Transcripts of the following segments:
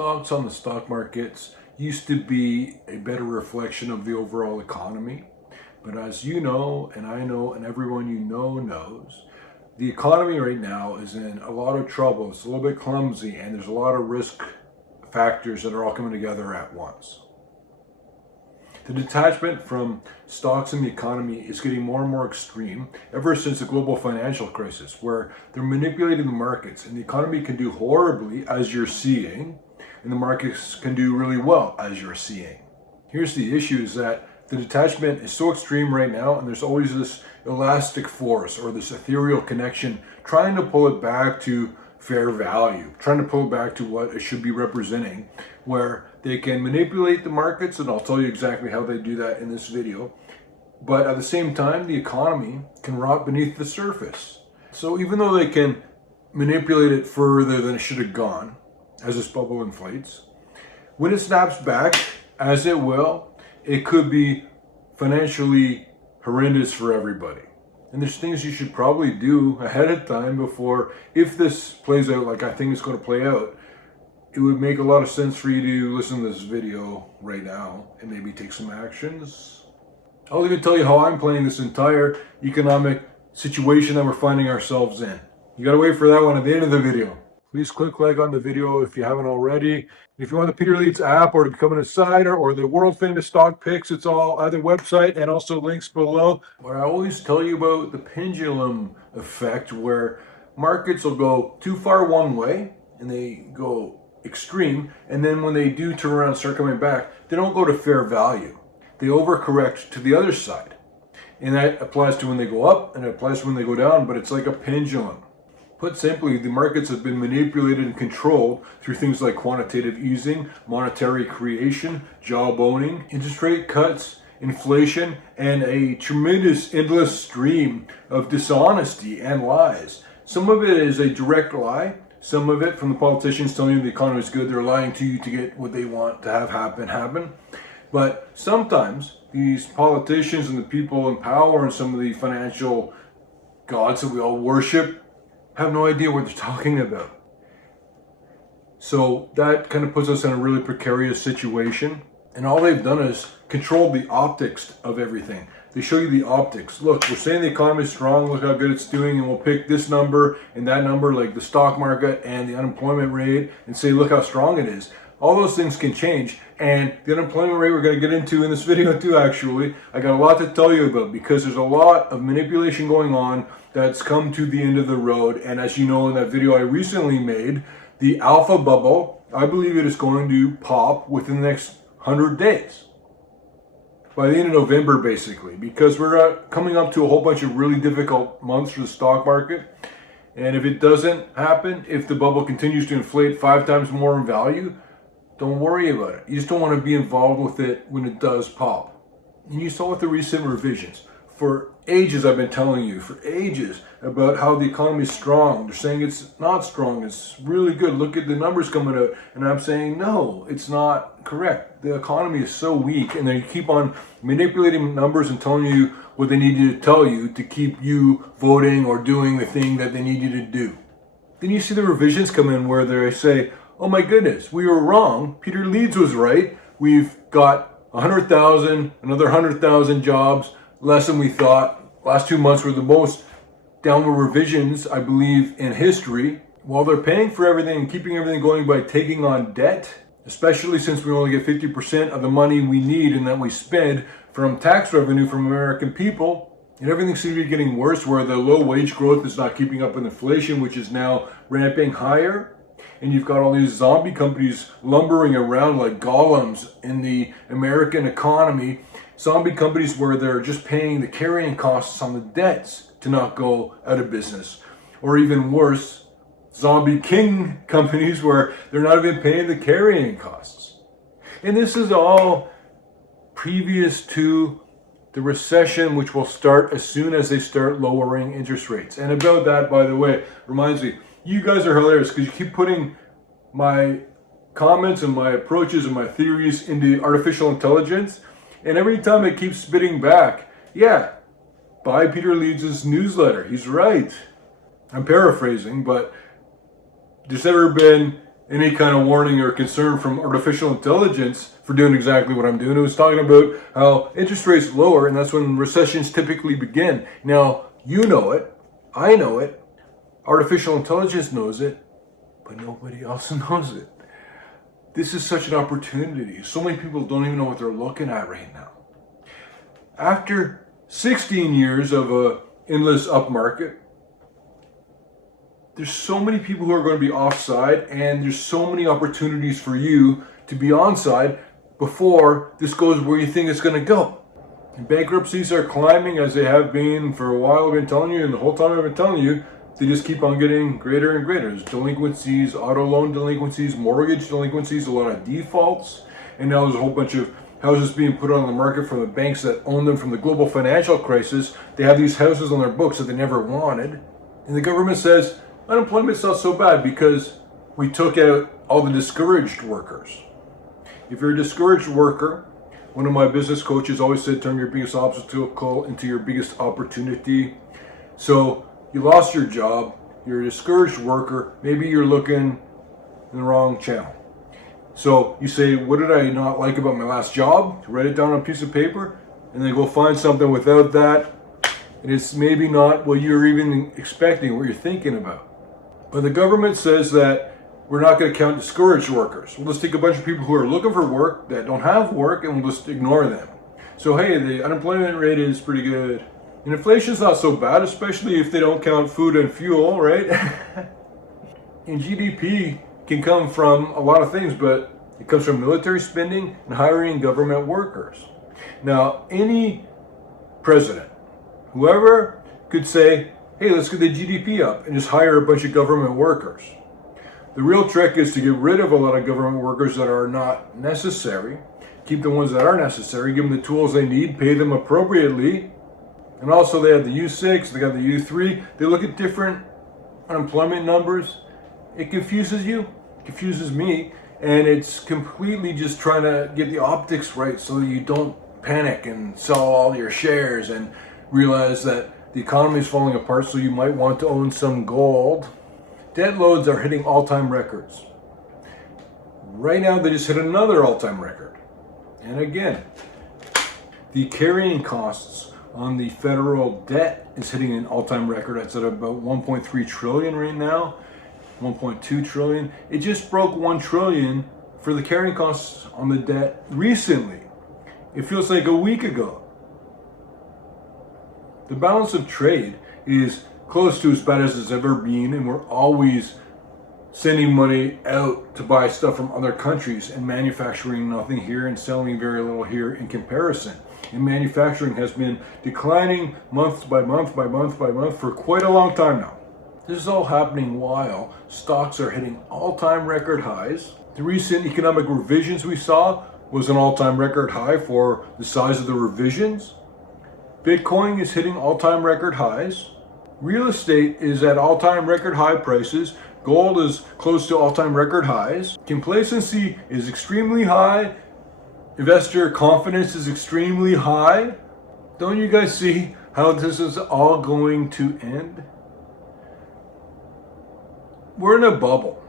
Stocks on the stock markets used to be a better reflection of the overall economy. But as you know, and I know, and everyone you know knows, the economy right now is in a lot of trouble. It's a little bit clumsy, and there's a lot of risk factors that are all coming together at once. The detachment from stocks and the economy is getting more and more extreme ever since the global financial crisis, where they're manipulating the markets, and the economy can do horribly, as you're seeing, and the markets can do really well, as you're seeing. Here's the issue: is that the detachment is so extreme right now, and there's always this elastic force or this ethereal connection trying to pull it back to fair value, trying to pull it back to what it should be representing, where they can manipulate the markets, and I'll tell you exactly how they do that in this video. But at the same time, the economy can rot beneath the surface. So even though they can manipulate it further than it should have gone, as this bubble inflates, when it snaps back, as it will, it could be financially horrendous for everybody. And there's things you should probably do ahead of time before, if this plays out like I think it's going to play out, it would make a lot of sense for you to listen to this video right now and maybe take some actions. I'll even tell you how I'm playing this entire economic situation that we're finding ourselves in. You gotta wait for that one at the end of the video. Please click like on the video if you haven't already. If you want the Peter Leeds app or to become an insider or the world famous stock picks, it's all at the website and also links below. But I always tell you about the pendulum effect, where markets will go too far one way and they go extreme, and then when they do turn around and start coming back, they don't go to fair value. They overcorrect to the other side. And that applies to when they go up and it applies to when they go down, but it's like a pendulum. Put simply, the markets have been manipulated and controlled through things like quantitative easing, monetary creation, job owning, interest rate cuts, inflation, and a tremendous endless stream of dishonesty and lies. Some of it is a direct lie. Some of it from the politicians telling you the economy is good. They're lying to you to get what they want to have happen. But sometimes these politicians and the people in power and some of the financial gods that we all worship have no idea what they're talking about. So that kind of puts us in a really precarious situation. And all they've done is control the optics of everything. They show you the optics. Look, we're saying the economy is strong, look how good it's doing, and we'll pick this number and that number, like the stock market and the unemployment rate, and say, look how strong it is. All those things can change, and the unemployment rate we're going to get into in this video too, actually. I got a lot to tell you about, because there's a lot of manipulation going on that's come to the end of the road. And as you know, in that video I recently made, the alpha bubble, I believe it is going to pop within the next 100 days. By the end of November, basically, because we're coming up to a whole bunch of really difficult months for the stock market. And if it doesn't happen, if the bubble continues to inflate 5 times more in value, don't worry about it. You just don't want to be involved with it when it does pop. And you saw with the recent revisions. For ages, I've been telling you, for ages, about how the economy is strong. They're saying it's not strong, it's really good. Look at the numbers coming out. And I'm saying, no, it's not correct. The economy is so weak, and they keep on manipulating numbers and telling you what they need you to tell you to keep you voting or doing the thing that they need you to do. Then you see the revisions come in where they say, oh my goodness, we were wrong. Peter Leeds was right. We've got 100,000, another 100,000 jobs, less than we thought. Last 2 months were the most downward revisions, I believe, in history. While they're paying for everything and keeping everything going by taking on debt, especially since we only get 50% of the money we need and that we spend from tax revenue from American people, and everything seems to be getting worse, where the low wage growth is not keeping up with inflation, which is now ramping higher. And you've got all these zombie companies lumbering around like golems in the American economy. Zombie companies where they're just paying the carrying costs on the debts to not go out of business. Or even worse, zombie king companies where they're not even paying the carrying costs. And this is all previous to the recession, which will start as soon as they start lowering interest rates. And about that, by the way, reminds me, you guys are hilarious because you keep putting my comments and my approaches and my theories into artificial intelligence. And every time it keeps spitting back, yeah, buy Peter Leeds' newsletter. He's right. I'm paraphrasing, but there's never been any kind of warning or concern from artificial intelligence for doing exactly what I'm doing. It was talking about how interest rates lower, and that's when recessions typically begin. Now, you know it, I know it, artificial intelligence knows it, but nobody else knows it. This is such an opportunity. So many people don't even know what they're looking at right now. After 16 years of a endless upmarket, there's so many people who are going to be offside, and there's so many opportunities for you to be onside before this goes where you think it's going to go. And bankruptcies are climbing as they have been for a while. I've been telling you, and the whole time I've been telling you, they just keep on getting greater and greater. There's delinquencies, auto loan delinquencies, mortgage delinquencies, a lot of defaults, and now there's a whole bunch of houses being put on the market from the banks that own them from the global financial crisis. They have these houses on their books that they never wanted, and the government says unemployment's not so bad because we took out all the discouraged workers. If you're a discouraged worker, one of my business coaches always said, turn your biggest obstacle into your biggest opportunity. So you lost your job, you're a discouraged worker, maybe you're looking in the wrong channel. So you say, what did I not like about my last job? Write it down on a piece of paper, and then go find something without that. And it's maybe not what you're even expecting, what you're thinking about. But the government says that we're not going to count discouraged workers. We'll just take a bunch of people who are looking for work that don't have work, and we'll just ignore them. So hey, the unemployment rate is pretty good. And inflation's not so bad, especially if they don't count food and fuel, right? And GDP can come from a lot of things, but it comes from military spending and hiring government workers. Now, any president, whoever could say, hey, let's get the GDP up and just hire a bunch of government workers. The real trick is to get rid of a lot of government workers that are not necessary, keep the ones that are necessary, give them the tools they need, pay them appropriately. And also they have the U6, they got the U3. They look at different unemployment numbers. It confuses you, it confuses me, and it's completely just trying to get the optics right so that you don't panic and sell all your shares and realize that the economy is falling apart, so you might want to own some gold. Debt loads are hitting all-time records. Right now, they just hit another all-time record. And again, the carrying costs on the federal debt is hitting an all-time record. It's at about 1.3 trillion right now, 1.2 trillion. It just broke 1 trillion for the carrying costs on the debt recently. It feels like a week ago. The balance of trade is close to as bad as it's ever been, and we're always sending money out to buy stuff from other countries and manufacturing nothing here and selling very little here in comparison. And manufacturing has been declining month by month by month by month for quite a long time now. This is all happening while stocks are hitting all-time record highs. The recent economic revisions we saw was an all-time record high for the size of the revisions. Bitcoin is hitting all-time record highs. Real estate is at all-time record high prices. Gold is close to all-time record highs. Complacency is extremely high. Investor confidence is extremely high. Don't you guys see how this is all going to end? We're in a bubble,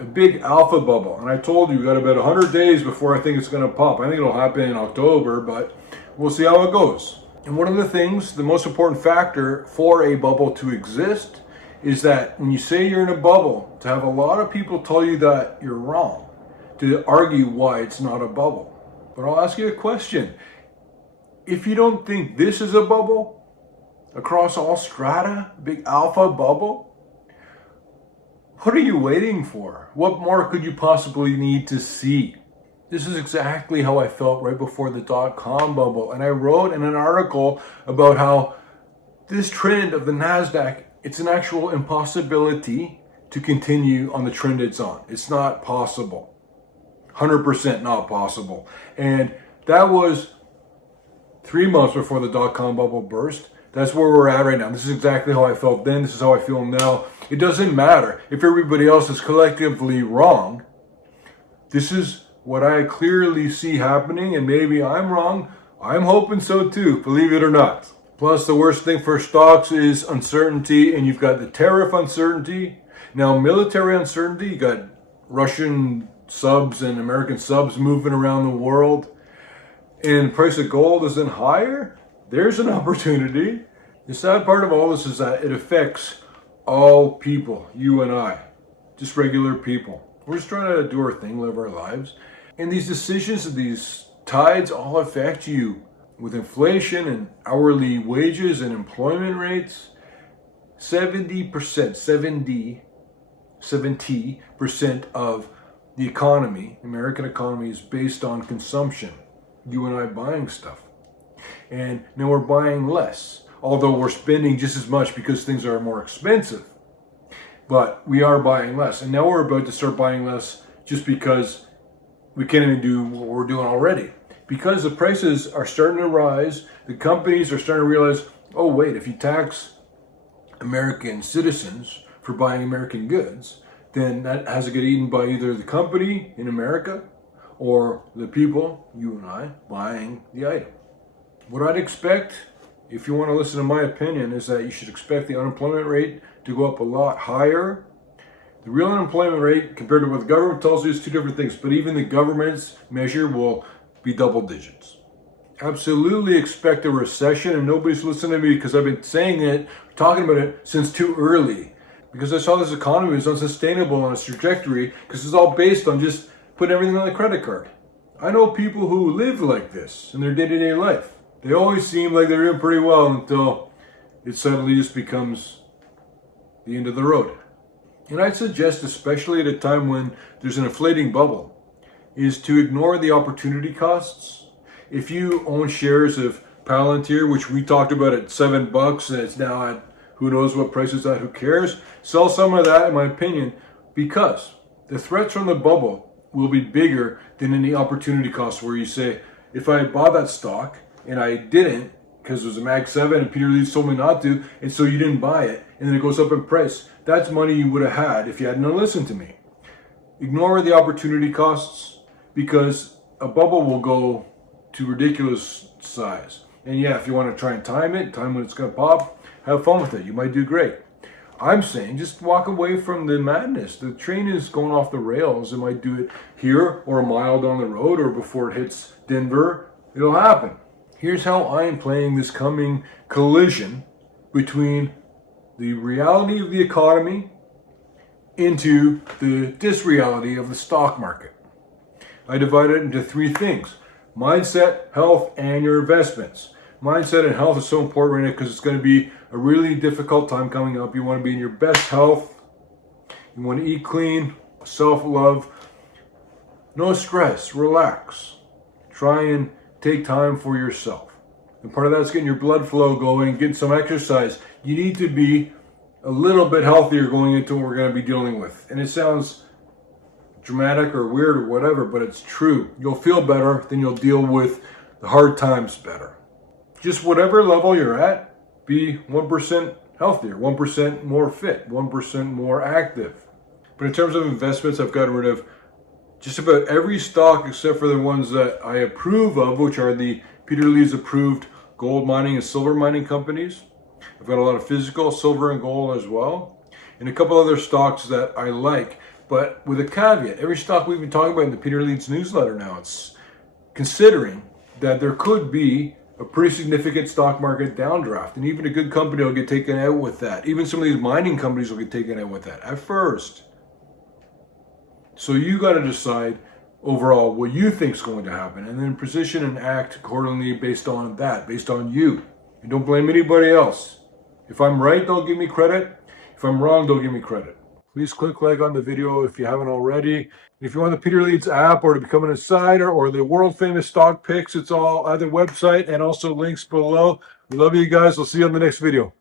a big alpha bubble. And I told you, we got about 100 days before I think it's going to pop. I think it'll happen in October, but we'll see how it goes. And one of the things, the most important factor for a bubble to exist is that when you say you're in a bubble, to have a lot of people tell you that you're wrong, to argue why it's not a bubble. But I'll ask you a question. If you don't think this is a bubble, across all strata, big alpha bubble, what are you waiting for? What more could you possibly need to see? This is exactly how I felt right before the dot-com bubble. And I wrote in an article about how this trend of the NASDAQ, it's an actual impossibility to continue on the trend it's on. It's not possible. 100% not possible. And that was 3 months before the dot-com bubble burst. That's where we're at right now. This is exactly how I felt then. This is how I feel now. It doesn't matter if everybody else is collectively wrong. This is what I clearly see happening, and maybe I'm wrong. I'm hoping so too, believe it or not. Plus, the worst thing for stocks is uncertainty, and you've got the tariff uncertainty. Now, military uncertainty, you got Russian subs and American subs moving around the world, and the price of gold isn't higher, there's an opportunity. The sad part of all this is that it affects all people, you and I, just regular people. We're just trying to do our thing, live our lives. And these decisions and these tides all affect you. With inflation and hourly wages and employment rates, 70% of the economy, the American economy, is based on consumption. You and I buying stuff. And now we're buying less, although we're spending just as much because things are more expensive. But we are buying less. And now we're about to start buying less just because we can't even do what we're doing already. Because the prices are starting to rise, the companies are starting to realize, oh wait, if you tax American citizens for buying American goods, then that has to get eaten by either the company in America or the people, you and I, buying the item. What I'd expect, if you want to listen to my opinion, is that you should expect the unemployment rate to go up a lot higher. The real unemployment rate compared to what the government tells you is two different things, but even the government's measure will be double digits. Absolutely expect a recession, and nobody's listening to me because I've been saying it, talking about it since too early. Because I saw this economy was unsustainable on its trajectory because it's all based on just putting everything on the credit card. I know people who live like this in their day-to-day life. They always seem like they're doing pretty well until it suddenly just becomes the end of the road. And I'd suggest, especially at a time when there's an inflating bubble, is to ignore the opportunity costs. If you own shares of Palantir, which we talked about at $7 and it's now at who knows what price it's at, who cares? Sell some of that, in my opinion, because the threats from the bubble will be bigger than any opportunity cost where you say, if I bought that stock and I didn't because it was a Mag 7 and Peter Leeds told me not to, and so you didn't buy it, and then it goes up in price, that's money you would have had if you hadn't listened to me. Ignore the opportunity costs, because a bubble will go to ridiculous size. And yeah, if you want to try and time when it's going to pop, have fun with it. You might do great. I'm saying just walk away from the madness. The train is going off the rails. It might do it here or a mile down the road or before it hits Denver. It'll happen. Here's how I am playing this coming collision between the reality of the economy into the disreality of the stock market. I divide it into three things: mindset, health, and your investments. Mindset and health is so important right now because it's going to be a really difficult time coming up. You want to be in your best health. You want to eat clean, self-love, no stress, relax. Try and take time for yourself. And part of that is getting your blood flow going, getting some exercise. You need to be a little bit healthier going into what we're going to be dealing with. And it sounds dramatic or weird or whatever, but it's true. You'll feel better, then you'll deal with the hard times better. Just whatever level you're at, be 1% healthier, 1% more fit, 1% more active. But in terms of investments, I've gotten rid of just about every stock except for the ones that I approve of, which are the Peter Leeds approved gold mining and silver mining companies. I've got a lot of physical silver and gold as well, and a couple other stocks that I like. But with a caveat, every stock we've been talking about in the Peter Leeds newsletter now, it's considering that there could be a pretty significant stock market downdraft. And even a good company will get taken out with that. Even some of these mining companies will get taken out with that at first. So you got to decide overall what you think is going to happen, and then position and act accordingly based on that, based on you. And don't blame anybody else. If I'm right, they'll give me credit. If I'm wrong, they'll give me credit. Please click like on the video if you haven't already. If you want the Peter Leeds app or to become an insider or the world famous stock picks, it's all at the website and also links below. We love you guys. We'll see you on the next video.